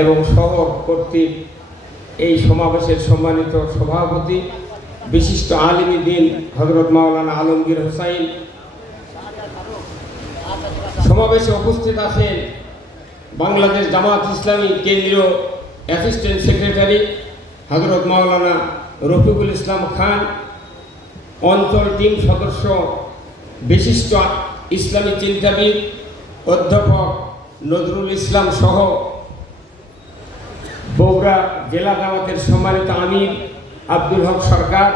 এবং শহর কর্তৃক এই সমাবেশের সম্মানিত সভাপতি বিশিষ্ট আলিমী দ্বীন হযরত মাওলানা আলমগীর হোসাইন, সমাবেশে উপস্থিত আছেন বাংলাদেশ জামাত ইসলামী কেন্দ্রীয় অ্যাসিস্ট্যান্ট সেক্রেটারি হযরত মাওলানা রফিকুল ইসলাম খান, অঞ্চল টিম সদস্য বিশিষ্ট ইসলামী চিন্তাবিদ অধ্যাপক নজরুল ইসলাম সহ বগুড়া জেলা জামাতের সম্মানিত আমির আব্দুল হক সরকার,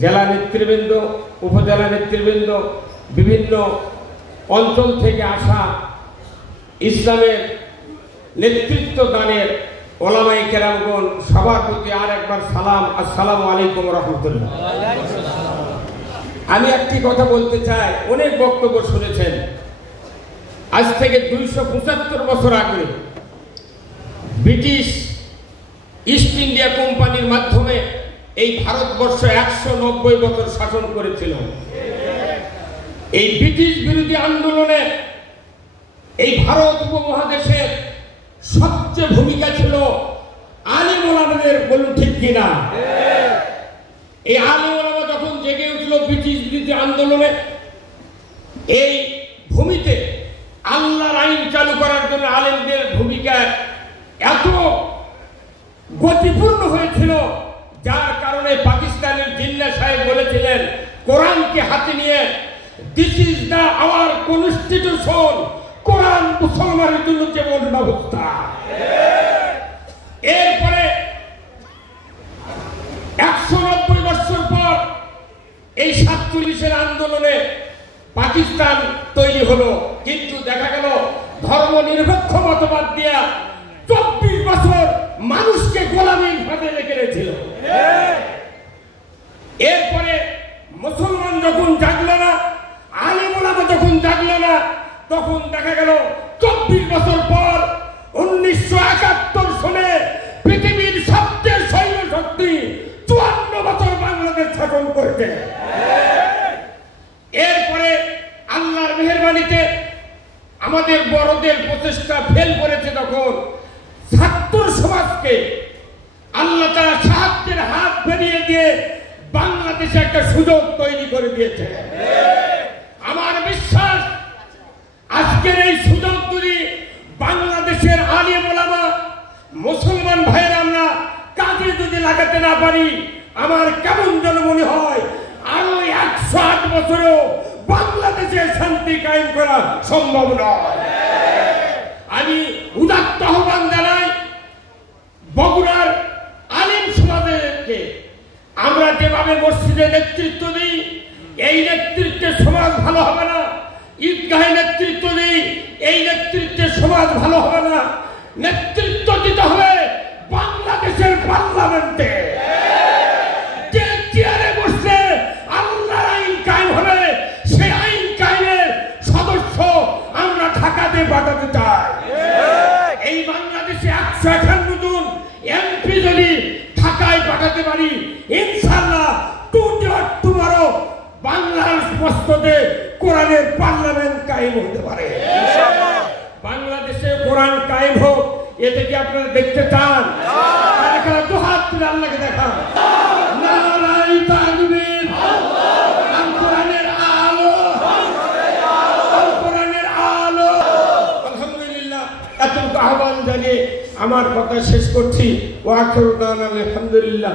জেলা নেতৃবৃন্দ, উপজেলা নেতৃবৃন্দ, বিভিন্ন অঞ্চল থেকে আসা ইসলামের নেতৃত্ব দানের ওলামায়ে কেরামগণ, সবার প্রতি আর একবার সালাম, আসসালামু আলাইকুম রহমতুল্লাহ। আমি একটি কথা বলতে চাই, অনেক বক্তব্য শুনেছেন। আজ থেকে 275 বছর আগে ব্রিটিশ ইস্ট ইন্ডিয়া কোম্পানির মাধ্যমে এই ভারতবর্ষ 190 বছর শাসন করেছিল। এই ব্রিটিশ বিরোধী আন্দোলনে এই ভারত উপমহাদেশের সবচেয়ে ভূমিকা ছিল আলিম ওলামাদের, বলুন ঠিক কিনা? এই আলিম ওলামা যখন জেগে উঠল ব্রিটিশ বিরোধী আন্দোলনে, এই ভূমিতে আল্লাহর আইন চালু করার জন্য আলেমদের ভূমিকা এত গতিপূর্ণ হয়েছিল, যার কারণে পাকিস্তানের জিন্না সাহেব বলেছিলেন কোরআনকে হাতে নিয়ে, this is the our constitution, কোরআন মুসলমানের জন্য যেমন ব্যবস্থা। এরপরে 190 বছর পর এই 47-এর আন্দোলনে পাকিস্তান তৈরি হলো, কিন্তু দেখা গেল ধর্ম নিরপেক্ষ মতবাদ দিয়া 24 বছর মানুষকে গোলামীর ফাঁদে রেখে রেখেছিল। এরপরে মুসলমান যখন জাগলো না, আলেম ওলামা যখন জাগলো না, তখন দেখা গেল 24 বছর পর 1971 সনে পৃথিবীর সবচেয়ে সৈন্য শক্তি 54 বছর বাংলাদেশ শাসন করেছে। এরপরে আল্লাহর মেহেরবানিতে আমাদের বড়দের প্রচেষ্টা ফেল করেছে, তখন ছাত্র সমাজকে আল্লাহ তাআলা সাহায্যের হাত বেরিয়ে দিয়ে বাংলাদেশে একটা সুযোগ তৈরি করে দিয়েছে। আমার বিশ্বাস আজকের এই সুযোগ যদি বাংলাদেশের আলিম ওলামা মুসলমান ভাইয়েরা আমরা কাজে যদি লাগাতে না পারি, আমার কেমন যেন মনে হয় আরো 108 বছরেও বাংলাদেশে শান্তি কায়েম করা সম্ভব নয়। আমি উদাত্ত আহ্বান জানাই বগুড়ার আলিম সমাজকে, আমরা যেভাবে মসজিদে নেতৃত্ব দিই, এই নেতৃত্বে সমাজ ভালো হবে না। ঈদগাহে নেতৃত্ব দিই, এই নেতৃত্বে সমাজ ভালো হবে না। নেতৃত্ব দিতে হবে বাংলাদেশের পার্লামেন্টে, যে চেয়ারে বসলে আল্লাহর আইন কায়েম হবে, সেই আইন কায়েমের সদস্য আমরা ঢাকাতে পাঠাতে চাই। এই বাংলাদেশে 151 জন এমপি যদি ঢাকায় পাঠাতে পারি, ইনশাআল্লাহ টুমরো বাংলার মস্তদে কোরআনের পার্লামেন্ট কায়েম হতে পারে। বাংলাদেশে কোরআন কায়েম হোক, এতে কি আপনারা দেখতে চান? দু হাত তুলে আল্লাহকে দেখান, নারায়ে তাকবীর, কোরআনের আলো, কোরআনের আলো। আলহামদুলিল্লাহ, এতটুকু আহ্বান জানিয়ে আমার কথা শেষ করছি। ওয়া আখিরু দাওয়ানা আলহামদুলিল্লাহ।